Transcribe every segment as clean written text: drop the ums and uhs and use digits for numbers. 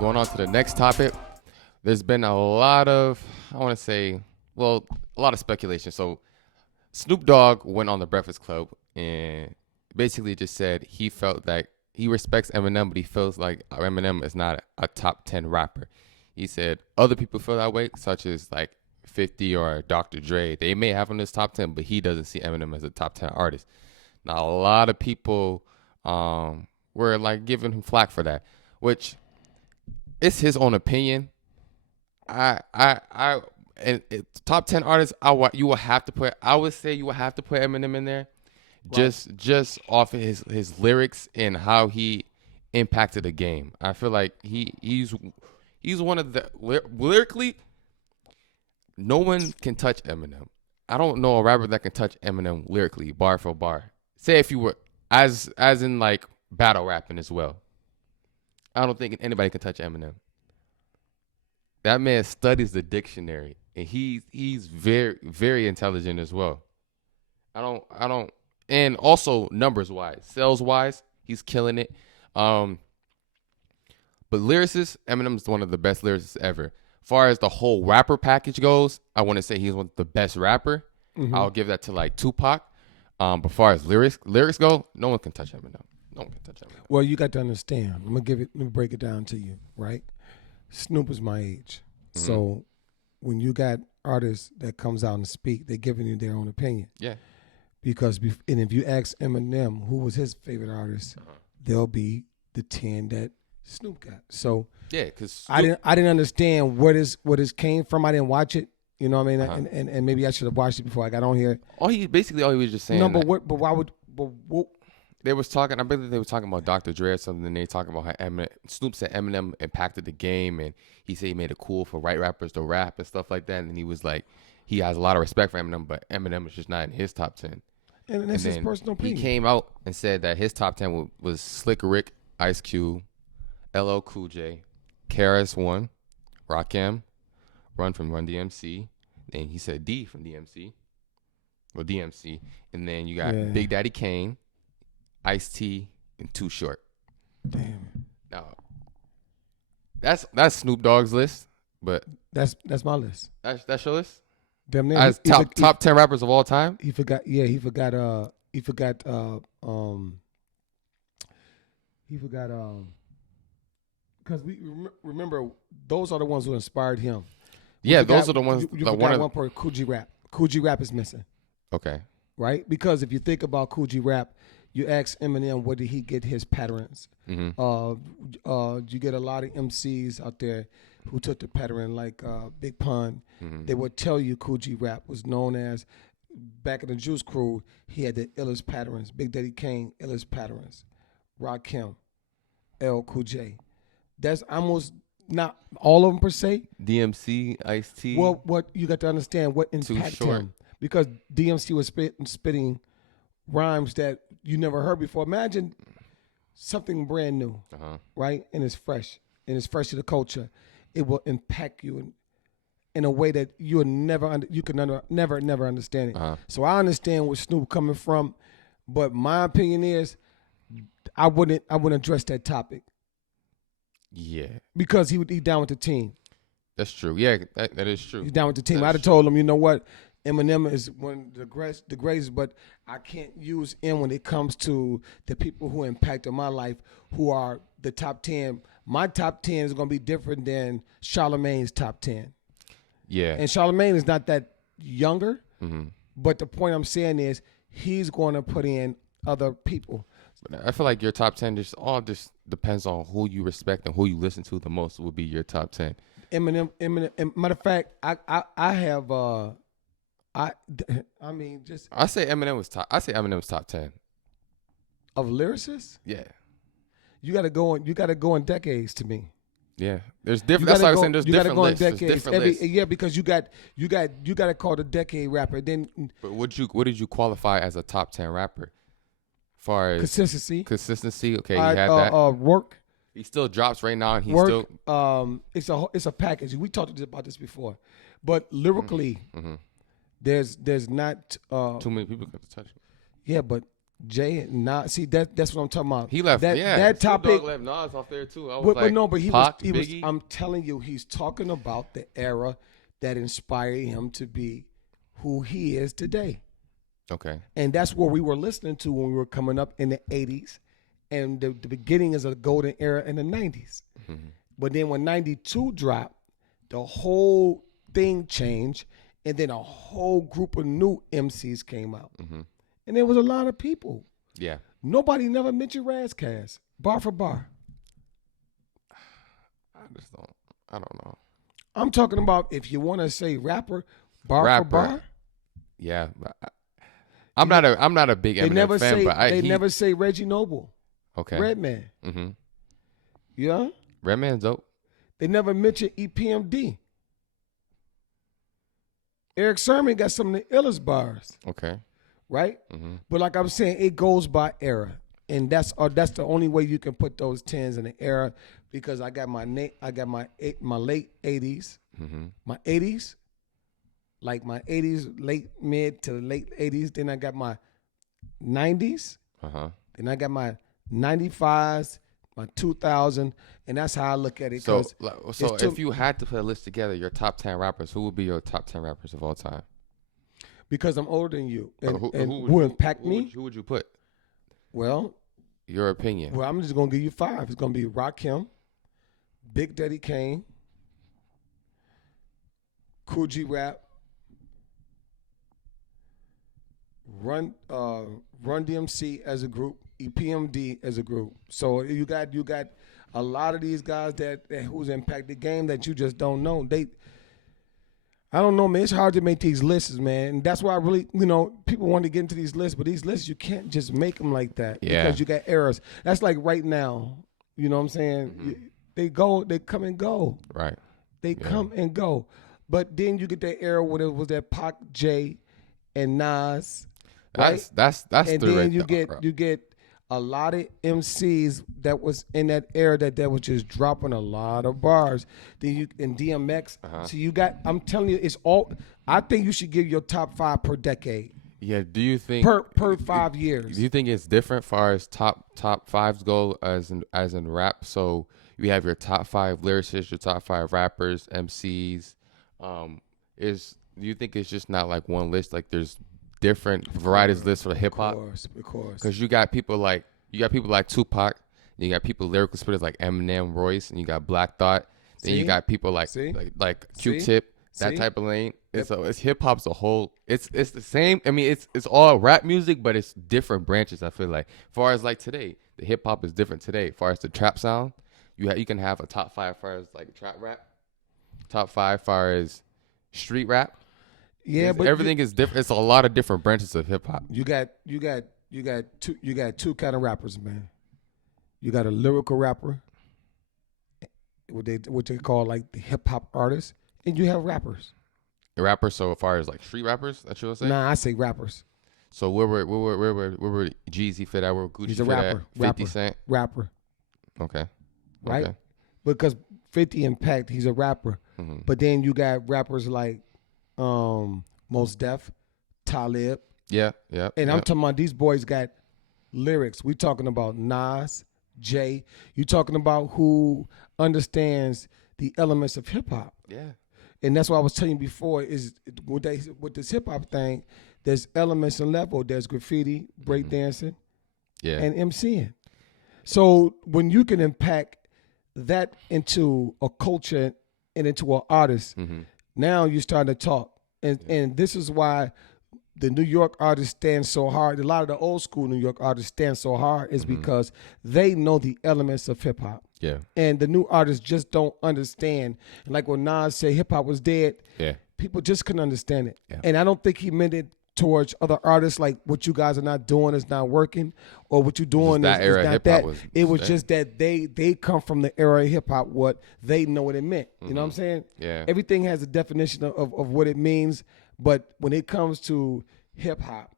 Going on to the next topic, there's been a lot of, I want to say, well, a lot of speculation. So Snoop Dogg went on the Breakfast Club and basically just said he felt like he respects Eminem, but he feels like Eminem is not a top 10 rapper. He said other people feel that way, such as like 50 or Dr. Dre. They may have him in his top 10, but he doesn't see Eminem as a top 10 artist. Now, a lot of people were like giving him flack for that, which it's his own opinion. And top 10 artists, you will have to put. I would say you will have to put Eminem in there, right. just off of his lyrics and how he impacted the game. I feel like he's one of the lyrically. No one can touch Eminem. I don't know a rapper that can touch Eminem lyrically, bar for bar. Say if you were as in like battle rapping as well. I don't think anybody can touch Eminem. That man studies the dictionary, and he's very, very intelligent as well. I don't, and also numbers wise, sales wise, he's killing it. But lyricist, Eminem's one of the best lyricists ever. As far as the whole rapper package goes, I want to say he's one of the best rapper. Mm-hmm. I'll give that to like Tupac. But as far as lyrics go, no one can touch Eminem. No one can touch Eminem. Well, you got to understand. Let me break it down to you, right? Snoop is my age. Mm-hmm. So when you got artists that comes out and speak, they're giving you their own opinion. Yeah. Because if you ask Eminem who was his favorite artist, they'll be the 10 that Snoop got. So yeah, because I didn't understand what this came from. I didn't watch it. You know what I mean? And maybe I should have watched it before I got on here. All he was just saying. No, but why would they was talking? I believe they were talking about Dr. Dre or something. And they talking about how Snoop said Eminem impacted the game, and he said he made it cool for white rappers to rap and stuff like that. And he was like, he has a lot of respect for Eminem, but Eminem is just not in his top 10. And that's his personal opinion. He came out and said that his top 10 was Slick Rick, Ice Cube, LL Cool J, KRS-One, Rakim, Run from Run DMC. And he said D from DMC. Well, DMC. And then you got Big Daddy Kane, Ice-T, and Too Short. Damn. Now, that's Snoop Dogg's list, but that's my list. That's your list? Damn near. As top 10 rappers of all time? He forgot because we remember those are the ones who inspired him. Those are the ones. You forgot one part, Cool G Rap. Cool G Rap is missing. Okay. Right? Because if you think about Cool G Rap, you ask Eminem where did he get his patterns. Mm-hmm. You get a lot of MCs out there who took the pattern like Big Pun. Mm-hmm. They would tell you Cool G Rap was known as, back in the Juice Crew, he had the illest patterns. Big Daddy Kane, illest patterns. Rakim, L. Cool J. That's almost not all of them per se. DMC, Ice-T. Well, what you got to understand what impacted him, because DMC was spitting rhymes that you never heard before. Imagine something brand new, right? And it's fresh, to the culture. It will impact you in a way that you could never understand it. So I understand where Snoop coming from, but my opinion is, I wouldn't address that topic. Yeah, because he down with the team. That's true. Yeah, that is true. He's down with the team. I'd have told him, you know what, Eminem is one of the greatest, but I can't use him when it comes to the people who impacted my life, who are the top 10. My top 10 is going to be different than Charlemagne's top 10. Yeah. And Charlemagne is not that younger, but the point I'm saying is he's going to put in other people. I feel like your top 10 just depends on who you respect and who you listen to the most would be your top 10. Eminem. Matter of fact, I have I mean just I say Eminem's top 10 of lyricists. Yeah, you got to go in decades to me. Yeah, there's different. That's why I'm saying there's different lists. There's different lists. Yeah, because you got to call the decade rapper. Then, but what did you qualify as a top 10 rapper? Far as consistency. Okay, you had that. Work. He still drops right now, and he's work, still. It's a package. We talked about this before, but lyrically, there's not too many people can touch it. Yeah, but Jay and Nas. See that's what I'm talking about. He left. That Snoop topic. Dogg left Nas off there too. I was But like, no, but he Pac, was. Biggie. I'm telling you, he's talking about the era that inspired him to be who he is today. Okay. And that's what we were listening to when we were coming up in the 80s. And the beginning is a golden era in the 90s. Mm-hmm. But then when 92 dropped, the whole thing changed. And then a whole group of new MCs came out. Mm-hmm. And there was a lot of people. Yeah. Nobody never mentioned Razcast, bar for bar. I don't know. I'm talking about if you want to say rapper, bar for bar. Yeah. I'm not a big Eminem fan, but they never say Reggie Noble. Okay. Redman. Mm-hmm. Yeah. Redman's dope. They never mention EPMD. Eric Sermon got some of the illest bars. Okay. Right? Mm-hmm. But like I'm saying, it goes by era. And that's the only way you can put those 10s in the era, because I got my late 80s, mm-hmm. my 80s, like my 80s, late mid to late 80s. Then I got my 90s. Uh-huh. Then I got my 95s, my 2000, and that's how I look at it. So if you had to put a list together, your top 10 rappers, who would be your top 10 rappers of all time? Because I'm older than you, and who impact me. Who would you put? Well, your opinion. Well, I'm just gonna give you 5. It's gonna be Rakim, Big Daddy Kane, Kool G Rap, Run DMC as a group, EPMD as a group. So you got a lot of these guys that who's impacted the game that you just don't know. I don't know, man. It's hard to make these lists, man. And that's why I really, people want to get into these lists, but these lists, you can't just make them like that. Yeah. Because you got errors. That's like right now. You know what I'm saying? Mm-hmm. They come and go. Right. They come and go. But then you get that era where it was that Pac, J, and Nas. Right? That's and then right you get a lot of MCs that was in that era that was just dropping a lot of bars. Then you and DMX. Uh-huh. So you got. I'm telling you, it's all. I think you should give your top 5 per decade. Yeah. Do you think per 5 years? Do you think it's different as far as top fives go as in rap? So you have your top 5 lyricists, your top 5 rappers, MCs. Do you think it's just not like one list? Like there's different varieties lists for hip hop, of course. Because you got people like Tupac, and you got people lyrical spitters like Eminem, Royce, and you got Black Thought. Then you got people like Q-Tip, that type of lane. Yep. So it's hip hop's a whole. It's the same. I mean, it's all rap music, but it's different branches. I feel like, as far as like today, the hip hop is different today. As far as the trap sound, you can have a top 5 as far as like trap rap, top 5 as far as street rap. Yeah, but everything is different. It's a lot of different branches of hip hop. You got two kind of rappers, man. You got a lyrical rapper, what they call like the hip hop artists, and you have rappers. The rappers, so as far as like street rappers, that's what you saying? Nah, I say rappers. So where were Jeezy fit at? Where Gucci He's a fit rapper. at? 50 Cent. Rapper. Okay. Right. Okay. Because 50 Impact, he's a rapper. Mm-hmm. But then you got rappers like Mos Def, Talib. Yeah. And I'm talking about these boys got lyrics. We talking about Nas, Jay. You talking about who understands the elements of hip hop. Yeah. And that's what I was telling you before is with this hip hop thing, there's elements and level. There's graffiti, breakdancing, and MCing. So when you can impact that into a culture and into an artist, now you're starting to talk. And this is why the New York artists stand so hard. A lot of the old school New York artists stand so hard is because they know the elements of hip hop. Yeah. And the new artists just don't understand. And like when Nas said hip hop was dead, people just couldn't understand it. Yeah. And I don't think he meant it towards other artists like what you guys are not doing is not working, or what you're doing is not that. It was just that they come from the era of hip hop, what they know what it meant. You know what I'm saying? Yeah. Everything has a definition of what it means, but when it comes to hip hop,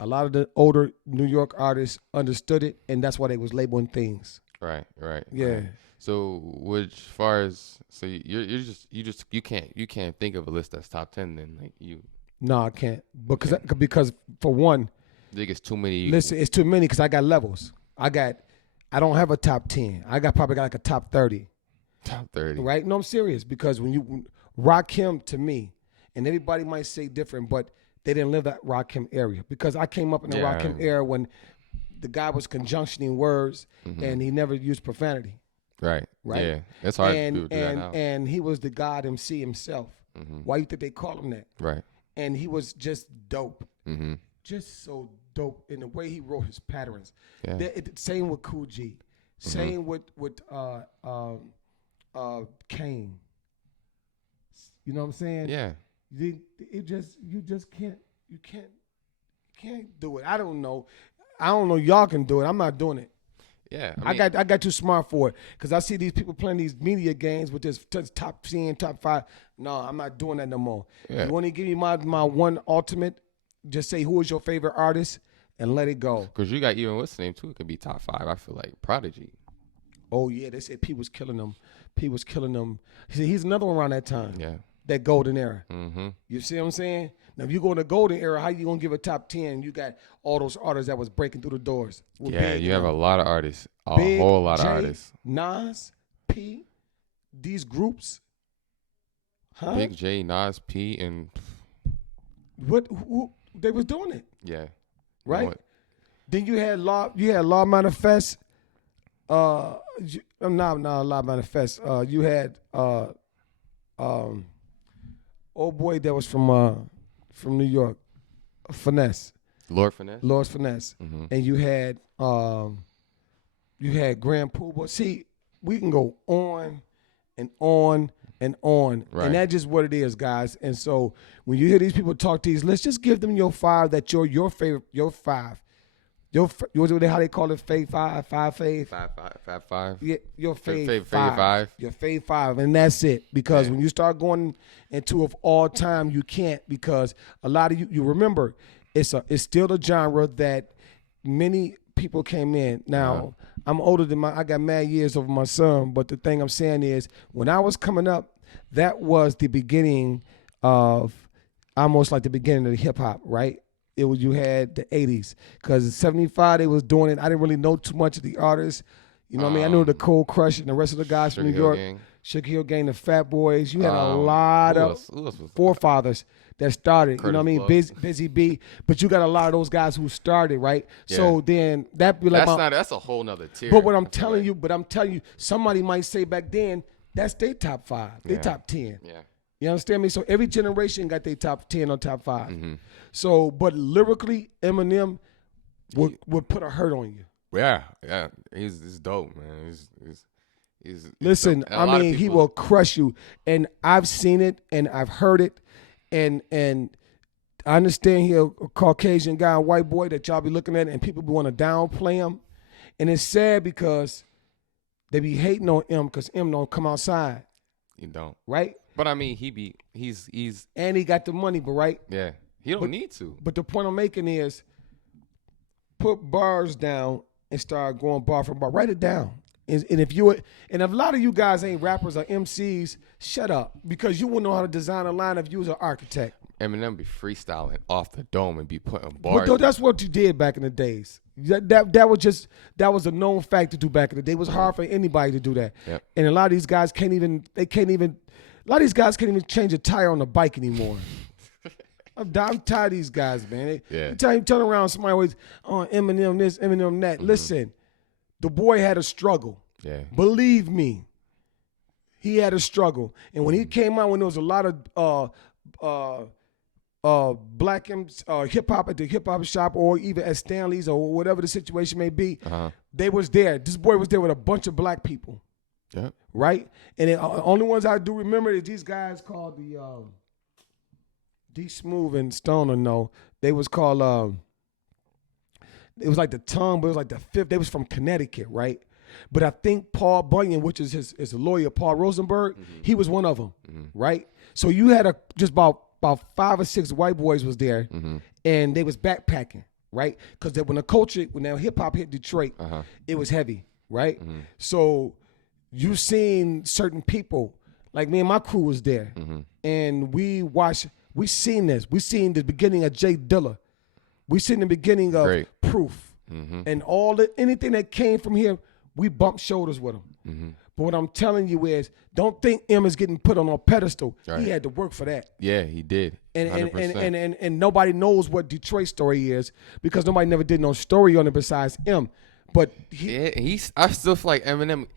a lot of the older New York artists understood it, and that's why they was labeling things. Right. Yeah. Right. So, which far as you can't think of a list that's top 10 then, like you. No, I can't because for one, I think it's too many. Listen, it's too many because I got levels. I don't have a top 10. I probably got like a top 30. Top 30. Right? No, I'm serious because when you Rakim to me, and everybody might say different, but they didn't live that Rakim area because I came up in the Rakim era when the guy was conjunctioning words and he never used profanity. Right. Yeah. It's hard to do that now. And he was the God MC himself. Why you think they call him that? Right. And he was just dope. Just so dope in the way he wrote his patterns. Yeah. Same with Cool G. Same with Kane. You know what I'm saying? Yeah. You just can't do it. I don't know. Y'all can do it. I'm not doing it. Yeah. I got too smart for it because I see these people playing these media games with this top 10, top 5. No, I'm not doing that no more. Yeah. You want to give me my one ultimate? Just say who is your favorite artist and let it go. Because you got even what's the name too? It could be top 5. I feel like Prodigy. Oh yeah, they said P was killing them. See, he's another one around that time. Yeah. That golden era. You see what I'm saying? Now, if you go in the golden era, how you gonna give a top 10? You got all those artists that was breaking through the doors. Yeah, you have a lot of artists, whole lot of artists. Nas, P, these groups. Huh? Big J, Nas, P, and who they was doing it. Yeah. Right. You know then you had Law Manifest. Not Law Manifest. You had old boy that was from New York, Finesse. Lord Finesse. And you had Grand Poobah. See, we can go on and on and on, and that's just what it is, guys. And so when you hear these people talk to these lists, just give them your 5 that your favorite, your 5. How they call it, fave 5, 5 fave? 5. Yeah, your fave 5. Your fave 5, and that's it. Because when you start going into of all time, you can't, because a lot of you remember, it's still a genre that many people came in. Now, I'm older than I got mad years over my son, but the thing I'm saying is, when I was coming up, that was the beginning of, almost like the beginning of the hip hop, right? You had the 80s, because in 75 they was doing it. I didn't really know too much of the artists. You know what I mean? I knew the Cold Crush and the rest of the guys from New York. Sugar Hill Gang, the Fat Boys. You had a lot of forefathers that started. You know what I mean? Busy B. But you got a lot of those guys who started, right? Yeah. So then that be like that's a whole nother tier. But what I'm telling you, somebody might say back then, that's their top 5, their top 10. Yeah. You understand me? So every generation got their top 10 or top 5. So, but lyrically, Eminem would put a hurt on you. Yeah. He's dope, man. Listen, I mean, he will crush you. And I've seen it and I've heard it. And I understand he a Caucasian guy, a white boy that y'all be looking at, and people want to downplay him. And it's sad because they be hating on him because him don't come outside. He don't. Right? But I mean, he's and he got the money, but right? Yeah, he don't need to. But the point I'm making is, put bars down and start going bar for bar. Write it down. And if a lot of you guys ain't rappers or MCs, shut up, because you wouldn't know how to design a line if you was an architect. Eminem be freestyling off the dome and be putting bars. But that's what you did back in the days. That was a known fact to do back in the day. It was hard for anybody to do that. Yep. And a lot of these guys can't even change a tire on a bike anymore. I'm tired of these guys, man. You turn around, somebody always on Eminem this, Eminem that. Listen, the boy had a struggle. Yeah. Believe me, he had a struggle. And when he came out, when there was a lot of black hip hop at the hip hop shop, or even at Stanley's, or whatever the situation may be, they was there. This boy was there with a bunch of black people. Yeah. Right? And the only ones I do remember is these guys called the D Smooth and Stoner. No, they was called it was like the Tongue, but it was like the Fifth. They was from Connecticut, right? But I think Paul Bunyan, which is his lawyer, Paul Rosenberg, he was one of them, right? So you had just about 5 or 6 white boys was there, and they was backpacking, right? Because when that hip hop hit Detroit, it was heavy, right? So you seen certain people, like me and my crew was there, and we seen this. We seen the beginning of Jay Dilla, We see in the beginning of Proof, and anything that came from here, we bumped shoulders with him. But what I'm telling you is, don't think M is getting put on a pedestal. Right. He had to work for that. Yeah, he did. And nobody knows what Detroit's story is because nobody never did no story on it besides M. But I still feel like Eminem,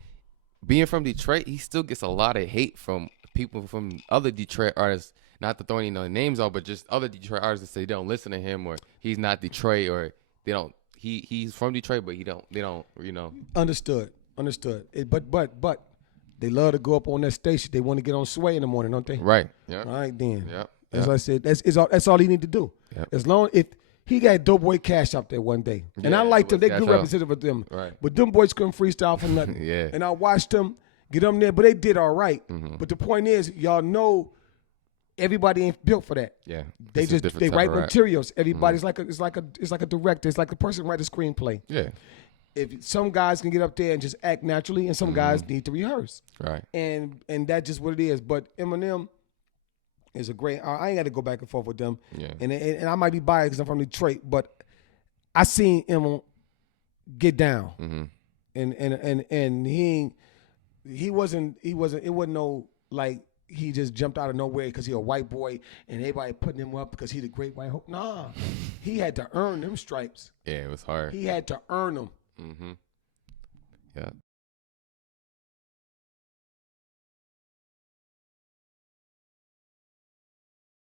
being from Detroit, he still gets a lot of hate from people from other Detroit artists. Not to throw any names out, but just other Detroit artists that say they don't listen to him, or he's not Detroit, or they don't. He's from Detroit, but they don't. Understood. But they love to go up on that station. They want to get on Sway in the morning, don't they? Right. Yeah. All right then. Yeah. As I said, that's all he need to do. Yep. As long if he got Dope Boy Cash up there one day, and I liked them. They good representative of them. Right. But them boys couldn't freestyle for nothing. Yeah. And I watched them get them there, but they did all right. But the point is, y'all know. Everybody ain't built for that. Yeah, they write materials. Everybody's like it's like a director. It's like a person write a screenplay. Yeah. If some guys can get up there and just act naturally, and some guys need to rehearse. Right. And that's just what it is. But Eminem is a great. I ain't got to go back and forth with them. Yeah. And I might be biased because I'm from Detroit, but I seen him get down. And he wasn't. It wasn't no like. He just jumped out of nowhere because he a white boy and everybody putting him up because he the great white hope. Nah, he had to earn them stripes. Yeah, it was hard. He had to earn them. Yeah.